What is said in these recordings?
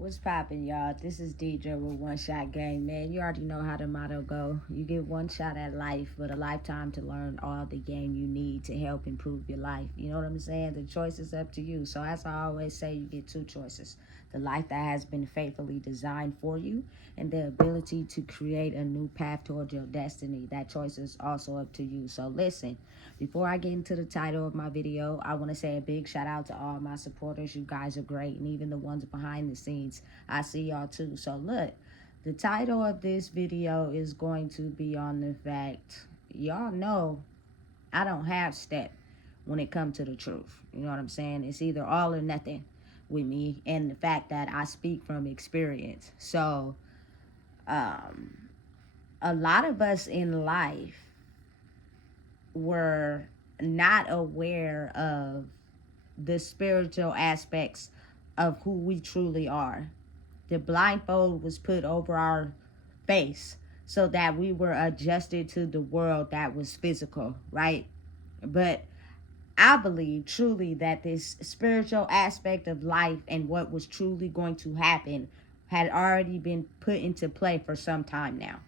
What's poppin', y'all? This is DJ with One Shot Game, man. You already know how the motto go. You get one shot at life, but a lifetime to learn all the game you need to help improve your life. You know what I'm saying? The choice is up to you. So as I always say, you get two choices. The life that has been faithfully designed for you and the ability to create a new path towards your destiny. That choice is also up to you. So listen, before I get into the title of my video, I want to say a big shout out to all my supporters. You guys are great, and even the ones behind the scenes. I see y'all too. So look, the title of this video is going to be on the fact, y'all know I don't have step when it comes to the truth. You know what I'm saying? It's either all or nothing with me, and the fact that I speak from experience. So a lot of us in life were not aware of the spiritual aspects of who we truly are. The blindfold was put over our face so that we were adjusted to the world that was physical, right? But I believe truly that this spiritual aspect of life and what was truly going to happen had already been put into play for some time now.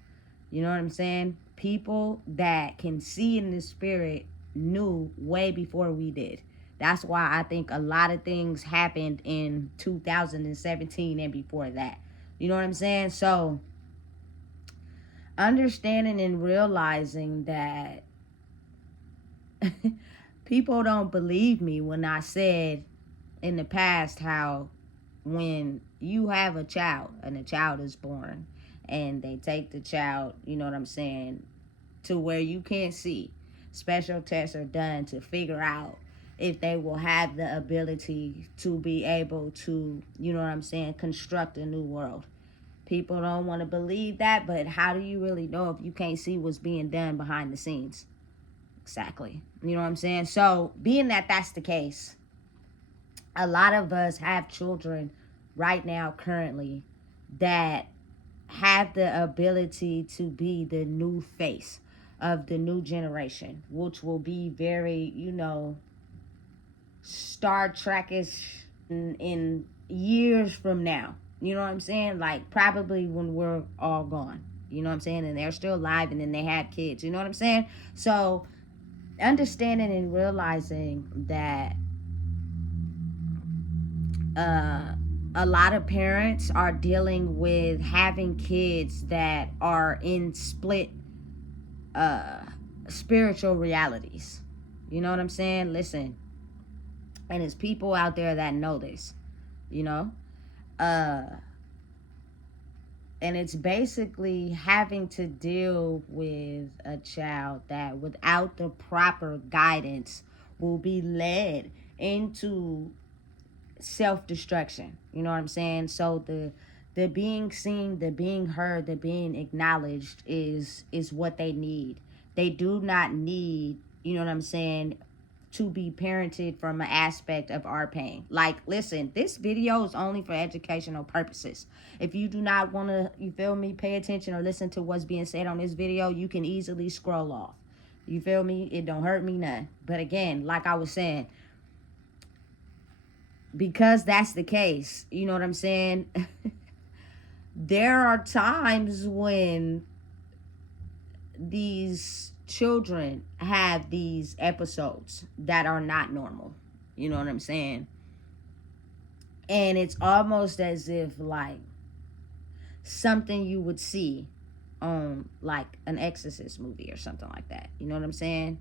You know what I'm saying? People that can see in the spirit knew way before we did. That's why I think a lot of things happened in 2017 and before that. You know what I'm saying? So, understanding and realizing that people don't believe me when I said in the past how when you have a child and a child is born and they take the child, you know what I'm saying, to where you can't see, special tests are done to figure out if they will have the ability to be able to, you know what I'm saying, construct a new world. People don't want to believe that, but how do you really know if you can't see what's being done behind the scenes? Exactly. You know what I'm saying? So, being that that's the case, a lot of us have children right now currently that have the ability to be the new face of the new generation, which will be very, Star Trekish in years from now. You know what I'm saying? Like probably when we're all gone. You know what I'm saying? And they're still alive and then they have kids. You know what I'm saying? So understanding and realizing that a lot of parents are dealing with having kids that are in split uh, spiritual realities. You know what I'm saying? Listen, and it's people out there that know this, you know? Uh, and it's basically having to deal with a child that without the proper guidance will be led into self-destruction. You know what I'm saying? So the being seen, the being heard, the being acknowledged is what they need. They do not need, you know what I'm saying, to be parented from an aspect of our pain. Like, listen, this video is only for educational purposes. If you do not want to, you feel me, pay attention or listen to what's being said on this video, you can easily scroll off. You feel me? It don't hurt me none. But again, like I was saying, because that's the case, you know what I'm saying? There are times when these children have these episodes that are not normal. You know what I'm saying? And it's almost as if like something you would see on like an Exorcist movie or something like that. You know what I'm saying?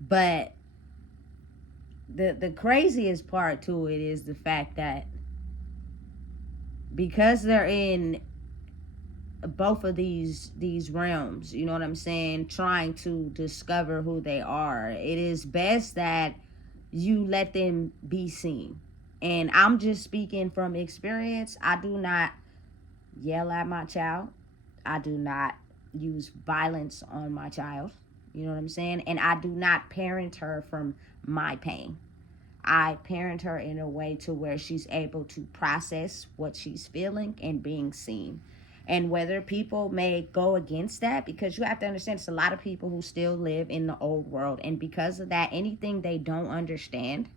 But the craziest part to it is the fact that because they're in both of these realms, you know what I'm saying, trying to discover who they are, it is best that you let them be seen. And I'm just speaking from experience. I do not yell at my child. I do not use violence on my child. You know what I'm saying? And I do not parent her from my pain. I parent her in a way to where she's able to process what she's feeling and being seen. And whether people may go against that, because you have to understand, it's a lot of people who still live in the old world. And because of that, anything they don't understand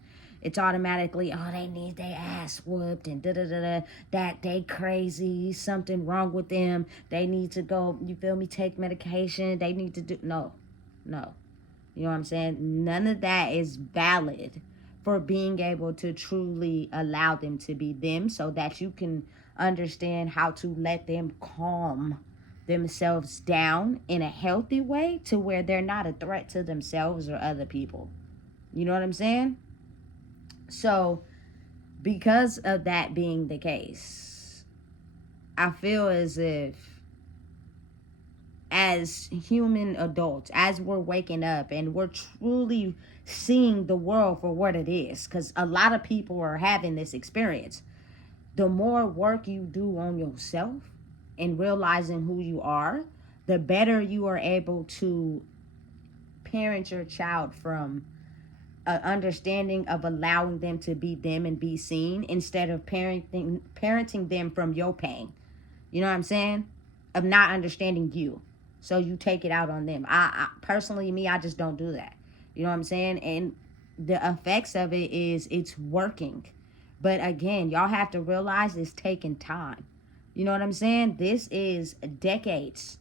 It's automatically, oh, they need their ass whooped and da-da-da-da, that they crazy, something wrong with them, they need to go, you feel me, take medication, they need to do, no. You know what I'm saying? None of that is valid for being able to truly allow them to be them, so that you can understand how to let them calm themselves down in a healthy way to where they're not a threat to themselves or other people. You know what I'm saying? So, because of that being the case, I feel as if, as human adults, as we're waking up and we're truly seeing the world for what it is, because a lot of people are having this experience, the more work you do on yourself and realizing who you are, the better you are able to parent your child from an understanding of allowing them to be them and be seen, instead of parenting them from your pain. You know what I'm saying? Of not understanding you. So you take it out on them. I personally, me, I just don't do that. You know what I'm saying? And the effects of it is it's working. But again, y'all have to realize it's taking time. You know what I'm saying? This is decades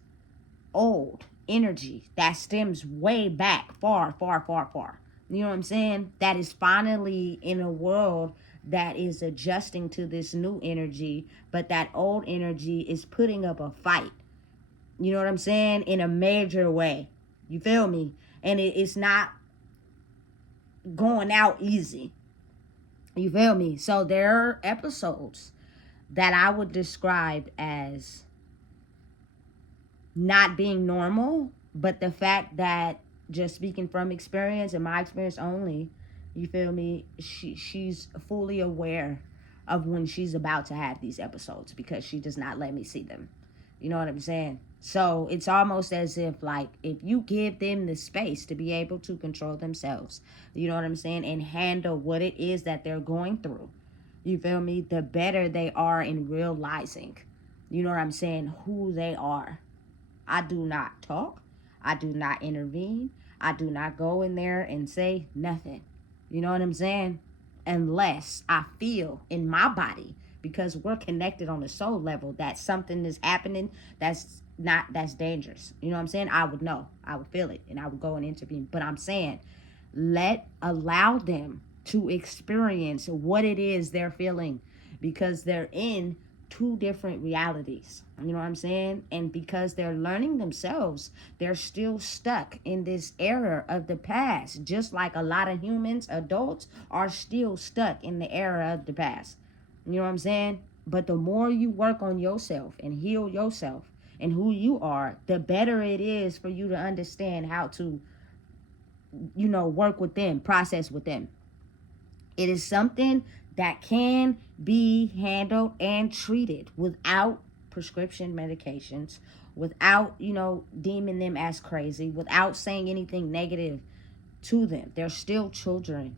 old energy that stems way back, far. You know what I'm saying? That is finally in a world that is adjusting to this new energy, but that old energy is putting up a fight. You know what I'm saying? In a major way. You feel me? And it's not going out easy. You feel me? So there are episodes that I would describe as not being normal, but the fact that, just speaking from experience and my experience only, you feel me, she's fully aware of when she's about to have these episodes, because she does not let me see them. You know what I'm saying? So it's almost as if, like, if you give them the space to be able to control themselves, you know what I'm saying, and handle what it is that they're going through, you feel me, the better they are in realizing, you know what I'm saying, who they are. I do not talk. I do not intervene. I do not go in there and say nothing. You know what I'm saying? Unless I feel in my body, because we're connected on the soul level, that something is happening that's dangerous. You know what I'm saying? I would know. I would feel it, and I would go and intervene. But I'm saying, allow them to experience what it is they're feeling, because they're in two different realities. You know what I'm saying? And because they're learning themselves, they're still stuck in this era of the past, just like a lot of humans, adults, are still stuck in the era of the past. You know what I'm saying? But the more you work on yourself and heal yourself and who you are, the better it is for you to understand how to, you know, work with them, process with them. It is something that can be handled and treated without prescription medications, without, you know, deeming them as crazy, without saying anything negative to them. They're still children.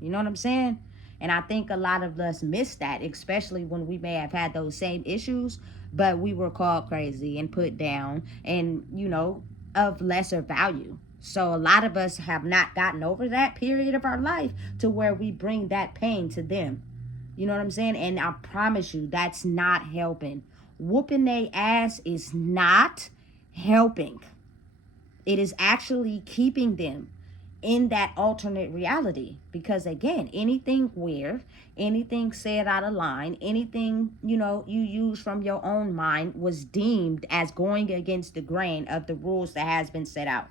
You know what I'm saying? And I think a lot of us miss that, especially when we may have had those same issues, but we were called crazy and put down and, you know, of lesser value. So a lot of us have not gotten over that period of our life to where we bring that pain to them. You know what I'm saying? And I promise you, that's not helping. Whooping their ass is not helping. It is actually keeping them in that alternate reality. Because again, anything weird, anything said out of line, anything, you know, you use from your own mind was deemed as going against the grain of the rules that has been set out.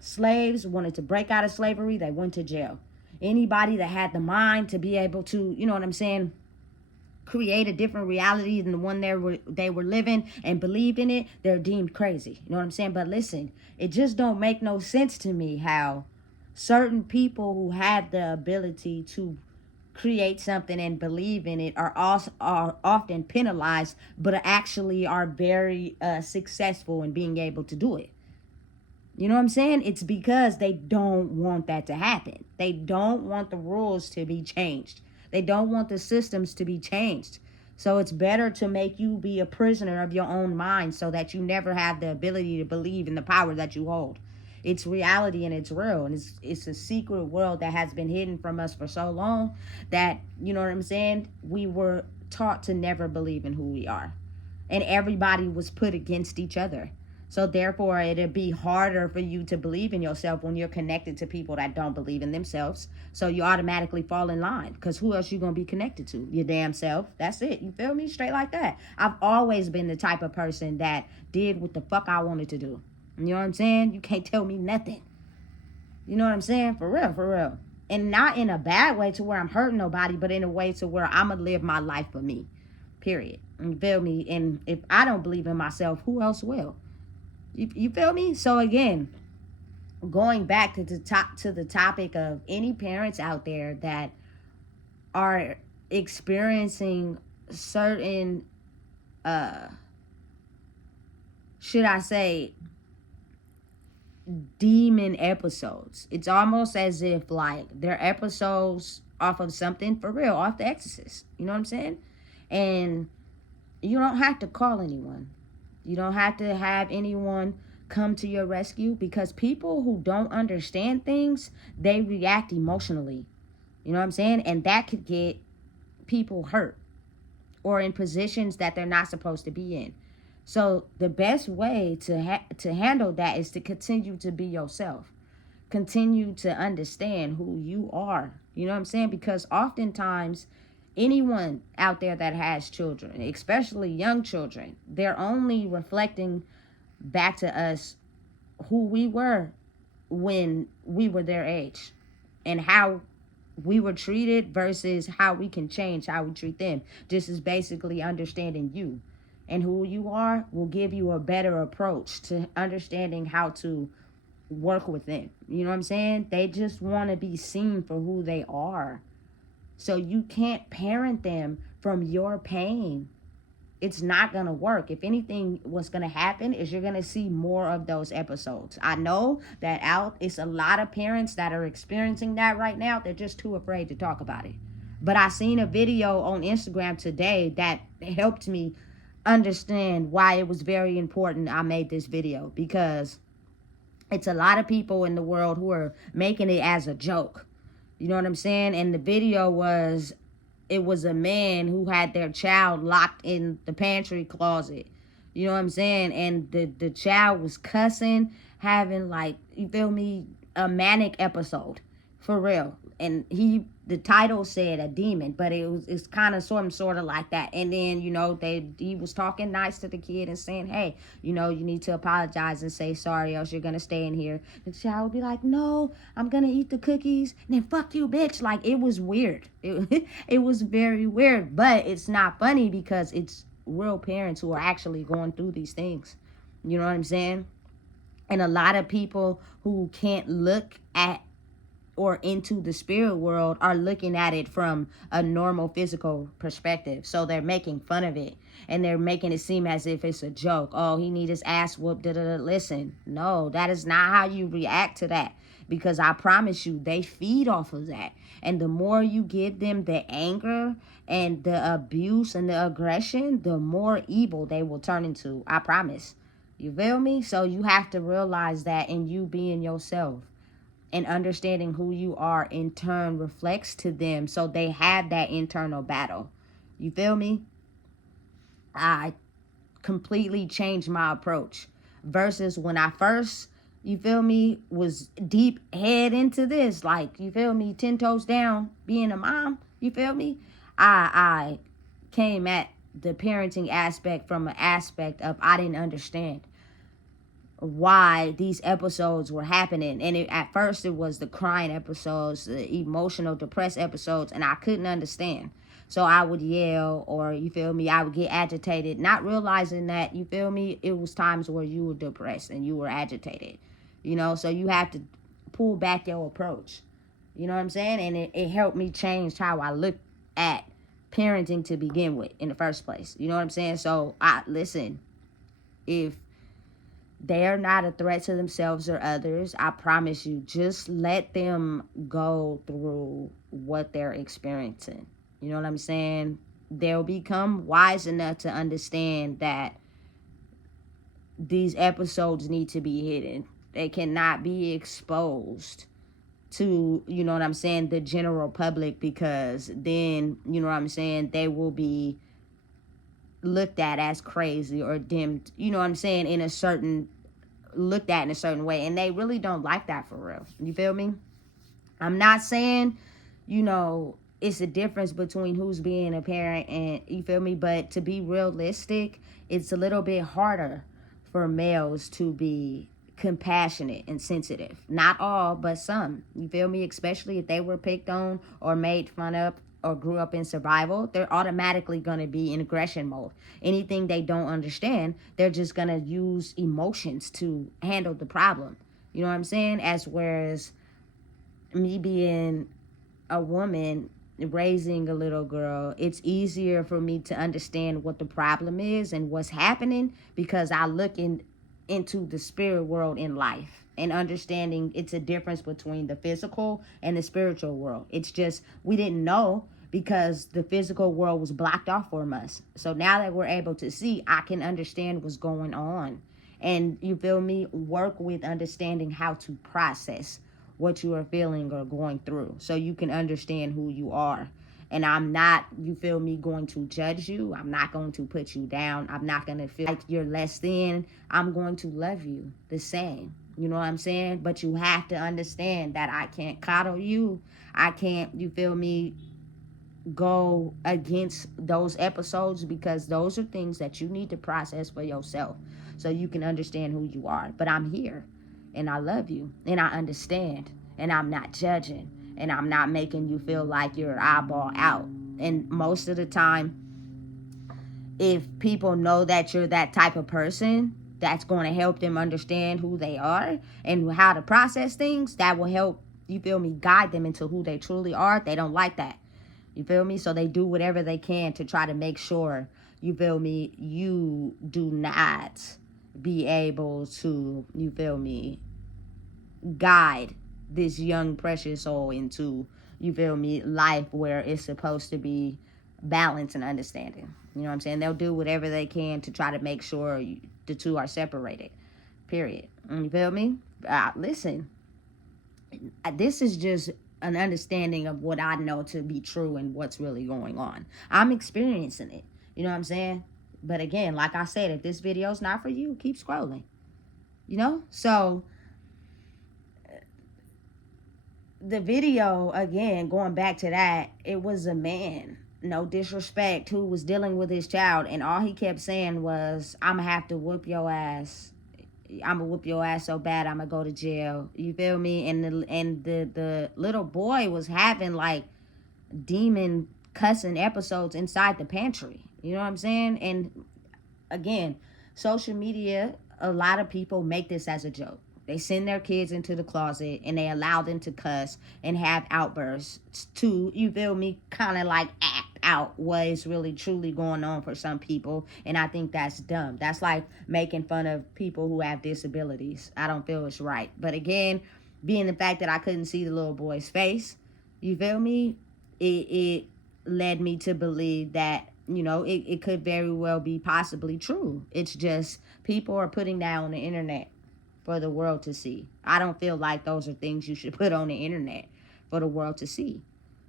Slaves wanted to break out of slavery, they went to jail. Anybody that had the mind to be able to, you know what I'm saying, create a different reality than the one they were living and believed in it, they're deemed crazy. You know what I'm saying? But listen, it just don't make no sense to me how certain people who have the ability to create something and believe in it are often penalized, but actually are very successful in being able to do it. You know what I'm saying? It's because they don't want that to happen. They don't want the rules to be changed. They don't want the systems to be changed. So it's better to make you be a prisoner of your own mind so that you never have the ability to believe in the power that you hold. It's reality and it's real. And it's a secret world that has been hidden from us for so long that, you know what I'm saying? We were taught to never believe in who we are. And everybody was put against each other. So therefore, it'd be harder for you to believe in yourself when you're connected to people that don't believe in themselves. So you automatically fall in line, because who else you gonna be connected to? Your damn self. That's it. You feel me? Straight like that. I've always been the type of person that did what the fuck I wanted to do. You know what I'm saying? You can't tell me nothing. You know what I'm saying? For real, for real. And not in a bad way to where I'm hurting nobody, but in a way to where I'm gonna live my life for me. Period. You feel me? And if I don't believe in myself, who else will? You feel me? So again, going back to the topic of any parents out there that are experiencing certain should I say demon episodes. It's almost as if like they're episodes off of something for real, off The Exorcist. You know what I'm saying? And you don't have to call anyone. You don't have to have anyone come to your rescue, because people who don't understand things, they react emotionally. You know what I'm saying? And that could get people hurt or in positions that they're not supposed to be in. So the best way to handle that is to continue to be yourself. Continue to understand who you are. You know what I'm saying? Because oftentimes, anyone out there that has children, especially young children, they're only reflecting back to us who we were when we were their age and how we were treated versus how we can change how we treat them. This is basically understanding you, and who you are will give you a better approach to understanding how to work with them. You know what I'm saying? They just want to be seen for who they are. So you can't parent them from your pain. It's not going to work. If anything, what's going to happen is you're going to see more of those episodes. I know that it's a lot of parents that are experiencing that right now. They're just too afraid to talk about it. But I seen a video on Instagram today that helped me understand why it was very important I made this video, because it's a lot of people in the world who are making it as a joke. You know what I'm saying? And the video was, it was a man who had their child locked in the pantry closet. You know what I'm saying? And the child was cussing, having like, you feel me, a manic episode. For real. And the title said a demon, but it's kind of sort of like that. And then, you know, he was talking nice to the kid and saying, hey, you know, you need to apologize and say sorry, else you're gonna stay in here. The child would be like, no, I'm gonna eat the cookies, and then fuck you, bitch. Like, it was weird. It was very weird, but it's not funny because it's real parents who are actually going through these things. You know what I'm saying? And a lot of people who can't look at or into the spirit world are looking at it from a normal physical perspective. So they're making fun of it, and they're making it seem as if it's a joke. Oh, he need his ass whooped. Listen, no, that is not how you react to that, because I promise you, they feed off of that. And the more you give them the anger and the abuse and the aggression, the more evil they will turn into. I promise. You feel me? So you have to realize that, in you being yourself and understanding who you are in turn reflects to them, so they have that internal battle. You feel me? I completely changed my approach versus when I first, you feel me, was deep head into this, like, you feel me, 10 toes down, being a mom. You feel me? I came at the parenting aspect from an aspect of I didn't understand why these episodes were happening. And at first it was the crying episodes, the emotional depressed episodes, and I couldn't understand. So I would yell, or, you feel me, I would get agitated, not realizing that, you feel me, it was times where you were depressed and you were agitated. You know, so you have to pull back your approach. You know what I'm saying? And it helped me change how I look at parenting to begin with in the first place. You know what I'm saying? So listen, if they're not a threat to themselves or others, I promise you, just let them go through what they're experiencing. You know what I'm saying? They'll become wise enough to understand that these episodes need to be hidden. They cannot be exposed to, you know what I'm saying, the general public, because then, you know what I'm saying, they will be looked at as crazy or dimmed, you know what I'm saying, looked at in a certain way. And they really don't like that, for real. You feel me? I'm not saying, you know, it's a difference between who's being a parent and, you feel me, but to be realistic, it's a little bit harder for males to be compassionate and sensitive. Not all, but some. You feel me? Especially if they were picked on or made fun of or grew up in survival, they're automatically going to be in aggression mode. Anything they don't understand, they're just going to use emotions to handle the problem. You know what I'm saying? As whereas me being a woman raising a little girl, it's easier for me to understand what the problem is and what's happening, because I look into the spirit world in life and understanding it's a difference between the physical and the spiritual world. It's just we didn't know because the physical world was blocked off from us. So now that we're able to see, I can understand what's going on. And you feel me? Work with understanding how to process what you are feeling or going through so you can understand who you are. And I'm not, you feel me, going to judge you. I'm not going to put you down. I'm not going to feel like you're less than. I'm going to love you the same. You know what I'm saying? But you have to understand that I can't coddle you. I can't, you feel me, go against those episodes, because those are things that you need to process for yourself so you can understand who you are. But I'm here and I love you and I understand, and I'm not judging, and I'm not making you feel like you're an eyeball out. And most of the time, if people know that you're that type of person, that's going to help them understand who they are and how to process things. That will help, you feel me, guide them into who they truly are. They don't like that. You feel me? So they do whatever they can to try to make sure, you feel me, you do not be able to, you feel me, guide this young precious soul into, you feel me, life where it's supposed to be balance and understanding. You know what I'm saying? They'll do whatever they can to try to make sure the two are separated, period. You feel me? Listen, this is just an understanding of what I know to be true and what's really going on. I'm experiencing it. You know what I'm saying? But again, like I said, if this video's not for you, keep scrolling. You know? So the video, again, going back to that, it was a man, no disrespect, who was dealing with his child, and all he kept saying was, I'm gonna have to whoop your ass. I'm gonna whoop your ass so bad I'm gonna go to jail. You feel me? And the little boy was having like demon cussing episodes inside the pantry. You know what I'm saying? And again, social media, a lot of people make this as a joke. They send their kids into the closet and they allow them to cuss and have outbursts to, you feel me, kind of like act out what is really truly going on for some people. And I think that's dumb. That's like making fun of people who have disabilities. I don't feel it's right. But again, being the fact that I couldn't see the little boy's face, you feel me, it led me to believe that, you know, it could very well be possibly true. It's just people are putting that on the internet for the world to see. I don't feel like those are things you should put on the internet for the world to see.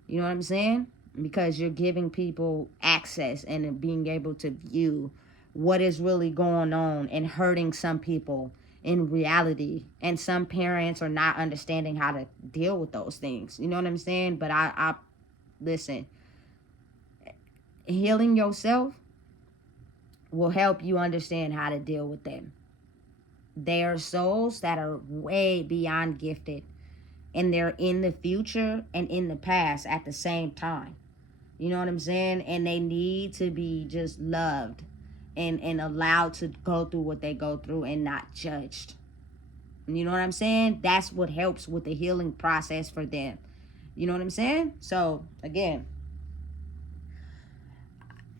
You know what I'm saying? Because you're giving people access and being able to view what is really going on and hurting some people in reality. And some parents are not understanding how to deal with those things. You know what I'm saying? But I listen, healing yourself will help you understand how to deal with them. They are souls that are way beyond gifted, and they're in the future and in the past at the same time. You know what I'm saying? And they need to be just loved and allowed to go through what they go through and not judged. You know what I'm saying? That's what helps with the healing process for them. You know what I'm saying? So again,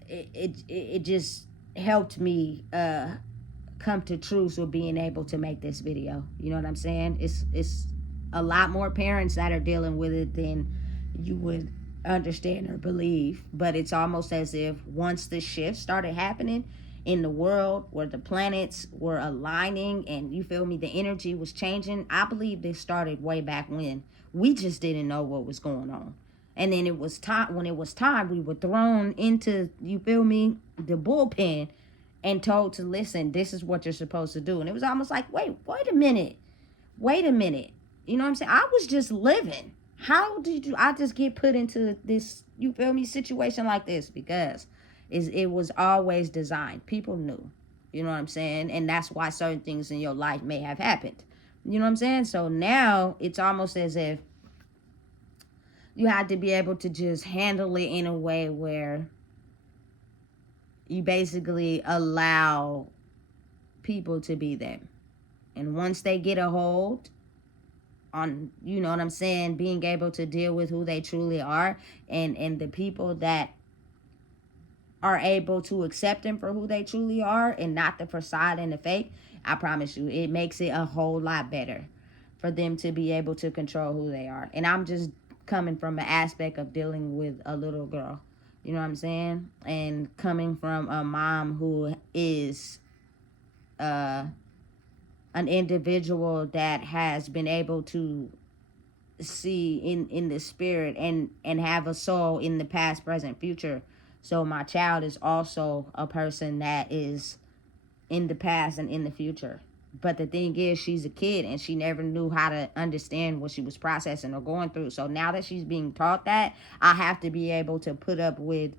it just helped me come to truth with being able to make this video. You know what I'm saying? It's a lot more parents that are dealing with it than you would understand or believe. But it's almost as if once the shift started happening, in the world, where the planets were aligning, and you feel me, the energy was changing. I believe this started way back when. We just didn't know what was going on. And then it was time, when it was time, we were thrown into, you feel me, the bullpen, and told to listen, this is what you're supposed to do. And it was almost like, wait a minute. You know what I'm saying? I was just living. How did I just get put into this, you feel me, situation like this? Because it was always designed. People knew. You know what I'm saying? And that's why certain things in your life may have happened. You know what I'm saying? So now it's almost as if you had to be able to just handle it in a way where you basically allow people to be them. And once they get a hold on, you know what I'm saying, being able to deal with who they truly are, and the people that are able to accept them for who they truly are and not the facade and the fake, I promise you, it makes it a whole lot better for them to be able to control who they are. And I'm just coming from an aspect of dealing with a little girl, you know what I'm saying? And coming from a mom who is an individual that has been able to see in the spirit and have a soul in the past, present, future. So my child is also a person that is in the past and in the future. But the thing is, she's a kid and she never knew how to understand what she was processing or going through. So now that she's being taught that, I have to be able to put up with,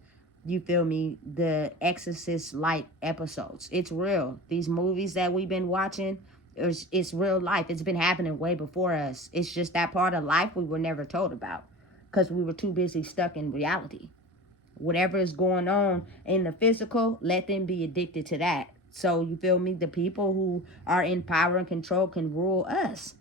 you feel me, the Exorcist light episodes. It's real. These movies that we've been watching, it's real life. It's been happening way before us. It's just that part of life we were never told about because we were too busy stuck in reality. Whatever is going on in the physical, let them be addicted to that. So you feel me? The people who are in power and control can rule us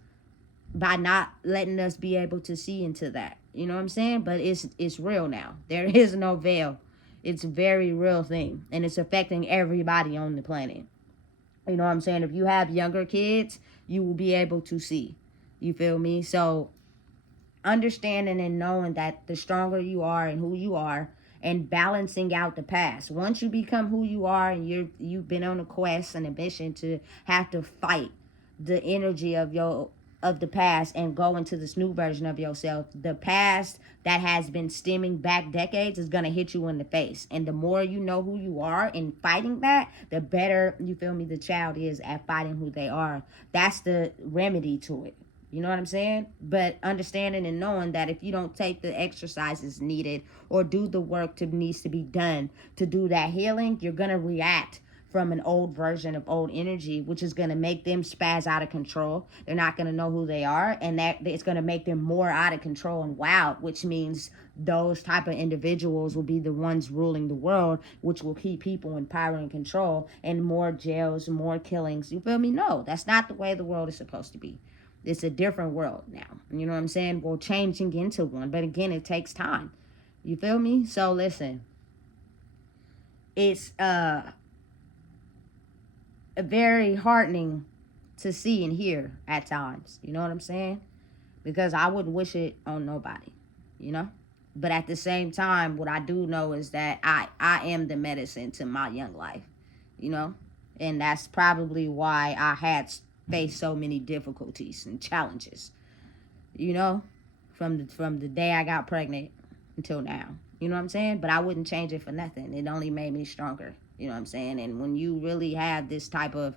by not letting us be able to see into that. You know what I'm saying? But it's real now. There is no veil. It's a very real thing, and it's affecting everybody on the planet. You know what I'm saying? If you have younger kids, you will be able to see. You feel me? So understanding and knowing that the stronger you are and who you are, and balancing out the past. Once you become who you are and you've been on a quest and a mission to have to fight the energy of the past and go into this new version of yourself, the past that has been stemming back decades is going to hit you in the face. And the more you know who you are in fighting that, the better, you feel me, the child is at fighting who they are. That's the remedy to it. You know what I'm saying? But understanding and knowing that if you don't take the exercises needed or do the work that needs to be done to do that healing, you're going to react from an old version of old energy, which is going to make them spaz out of control. They're not going to know who they are, and that it's going to make them more out of control and wild, which means those type of individuals will be the ones ruling the world, which will keep people in power and control, and more jails, more killings. You feel me? No, that's not the way the world is supposed to be. It's a different world now. You know what I'm saying? We're changing into one. But again, it takes time. You feel me? So listen. It's very heartening to see and hear at times. You know what I'm saying? Because I wouldn't wish it on nobody. You know? But at the same time, what I do know is that I am the medicine to my young life. You know? And that's probably why I had faced so many difficulties and challenges, you know, from the day I got pregnant until now. You know what I'm saying? But I wouldn't change it for nothing. It only made me stronger. You know what I'm saying? And when you really have this type of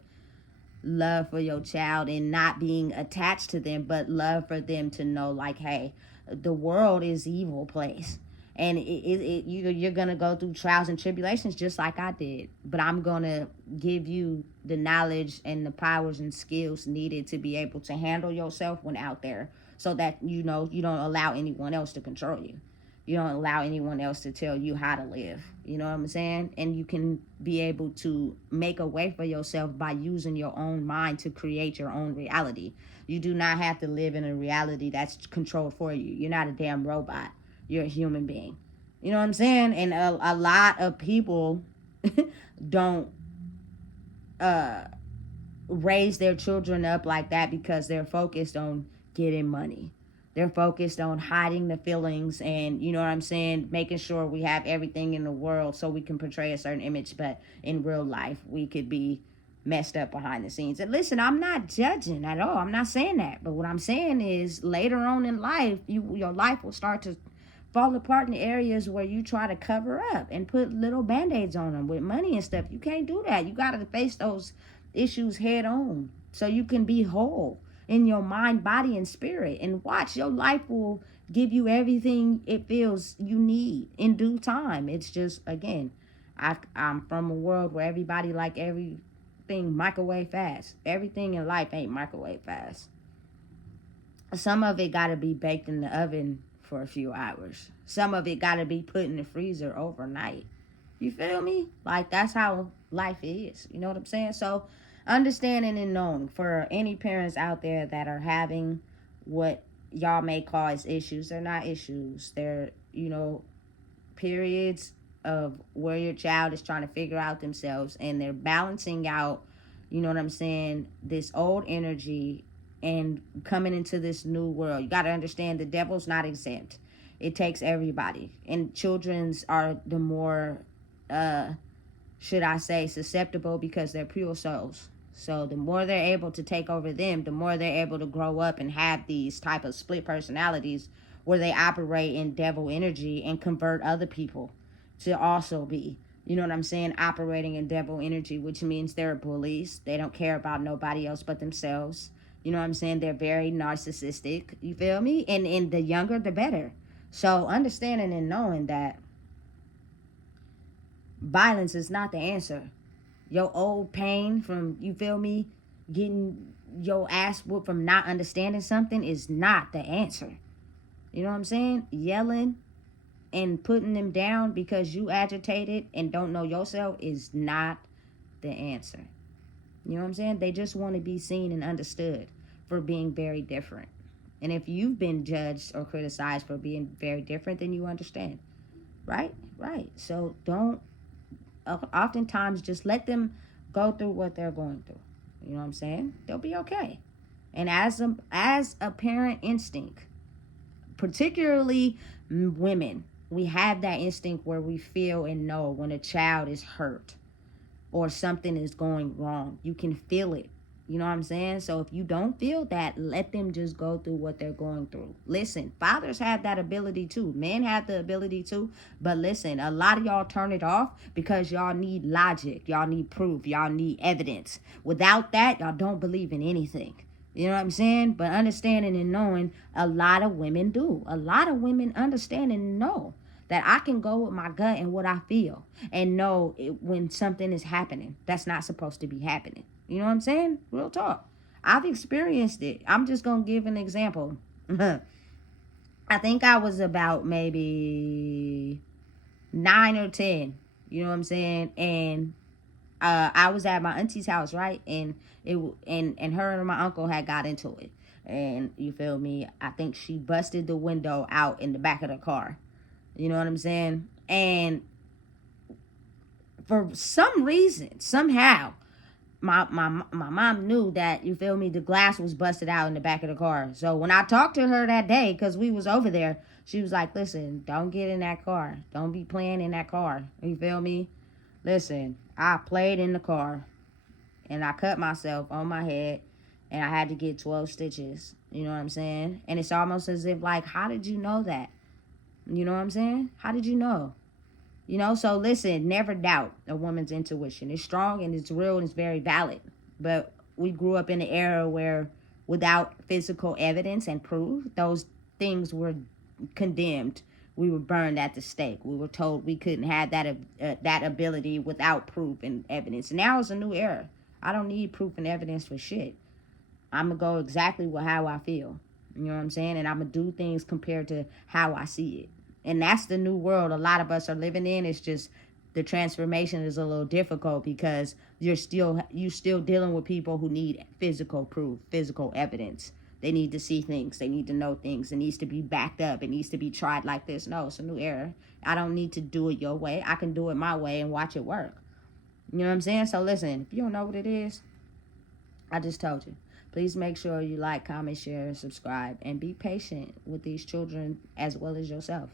love for your child and not being attached to them, but love for them to know, like, hey, the world is an evil place. And you're going to go through trials and tribulations just like I did. But I'm going to give you the knowledge and the powers and skills needed to be able to handle yourself when out there, so that, you know, you don't allow anyone else to control you. You don't allow anyone else to tell you how to live. You know what I'm saying? And you can be able to make a way for yourself by using your own mind to create your own reality. You do not have to live in a reality that's controlled for you. You're not a damn robot. You're a human being. You know what I'm saying? And a lot of people don't raise their children up like that because they're focused on getting money They're focused on hiding the feelings and, you know what I'm saying, making sure we have everything in the world so we can portray a certain image, but in real life we could be messed up behind the scenes. And listen, I'm not judging at all. I'm not saying that. But what I'm saying is later on in life, your life will start to fall apart in areas where you try to cover up and put little band-aids on them with money and stuff. You can't do that. You got to face those issues head on so you can be whole in your mind, body, and spirit. And watch, your life will give you everything it feels you need in due time. It's just, again, I'm from a world where everybody like everything microwave fast. Everything in life ain't microwave fast. Some of it got to be baked in the oven for a few hours. Some of it got to be put in the freezer overnight. You feel me? Like, that's how life is. You know what I'm saying? So, understanding and knowing for any parents out there that are having what y'all may call as issues, they're not issues. They're, periods of where your child is trying to figure out themselves and they're balancing out, you know what I'm saying, this old energy and coming into this new world. You got to understand the devil's not exempt. It takes everybody. And children's are the more, should I say, susceptible because they're pure souls. So the more they're able to take over them, the more they're able to grow up and have these type of split personalities where they operate in devil energy and convert other people to also be, you know what I'm saying, operating in devil energy, which means they're bullies. They don't care about nobody else but themselves. You know what I'm saying? They're very narcissistic. You feel me? And the younger, the better. So understanding and knowing that violence is not the answer. Your old pain from, you feel me, getting your ass whooped from not understanding something is not the answer. You know what I'm saying? Yelling and putting them down because you agitated and don't know yourself is not the answer. You know what I'm saying? They just want to be seen and understood for being very different. And if you've been judged or criticized for being very different, then you understand. Right? Right. So don't, oftentimes just let them go through what they're going through. You know what I'm saying? They'll be okay. And as a parent instinct, particularly women, we have that instinct where we feel and know when a child is hurt or something is going wrong. You can feel it. You know what I'm saying? So if you don't feel that, let them just go through what they're going through. Listen, fathers have that ability too. Men have the ability too. But listen, a lot of y'all turn it off because y'all need logic. Y'all need proof. Y'all need evidence. Without that, y'all don't believe in anything. You know what I'm saying? But understanding and knowing, a lot of women do. A lot of women understand and know that I can go with my gut and what I feel and know when something is happening that's not supposed to be happening. You know what I'm saying? Real talk. I've experienced it. I'm just going to give an example. I think I was about maybe 9 or 10. You know what I'm saying? And I was at my auntie's house, right? And and her and my uncle had got into it. And you feel me? I think she busted the window out in the back of the car. You know what I'm saying? And for some reason, somehow, my mom knew that, you feel me, the glass was busted out in the back of the car. So when I talked to her that day, because we was over there, she was like, listen, don't get in that car. Don't be playing in that car. You feel me? Listen, I played in the car and I cut myself on my head and I had to get 12 stitches. You know what I'm saying? And it's almost as if like, how did you know that? You know what I'm saying? How did you know? You know, so listen, never doubt a woman's intuition. It's strong and it's real and it's very valid. But we grew up in an era where without physical evidence and proof, those things were condemned. We were burned at the stake. We were told we couldn't have that ability without proof and evidence. Now it's a new era. I don't need proof and evidence for shit. I'm going to go exactly with how I feel. You know what I'm saying? And I'm going to do things compared to how I see it. And that's the new world a lot of us are living in. It's just the transformation is a little difficult because you're still dealing with people who need physical proof, physical evidence. They need to see things. They need to know things. It needs to be backed up. It needs to be tried like this. No, it's a new era. I don't need to do it your way. I can do it my way and watch it work. You know what I'm saying? So listen, if you don't know what it is, I just told you. Please make sure you like, comment, share, and subscribe. And be patient with these children as well as yourself.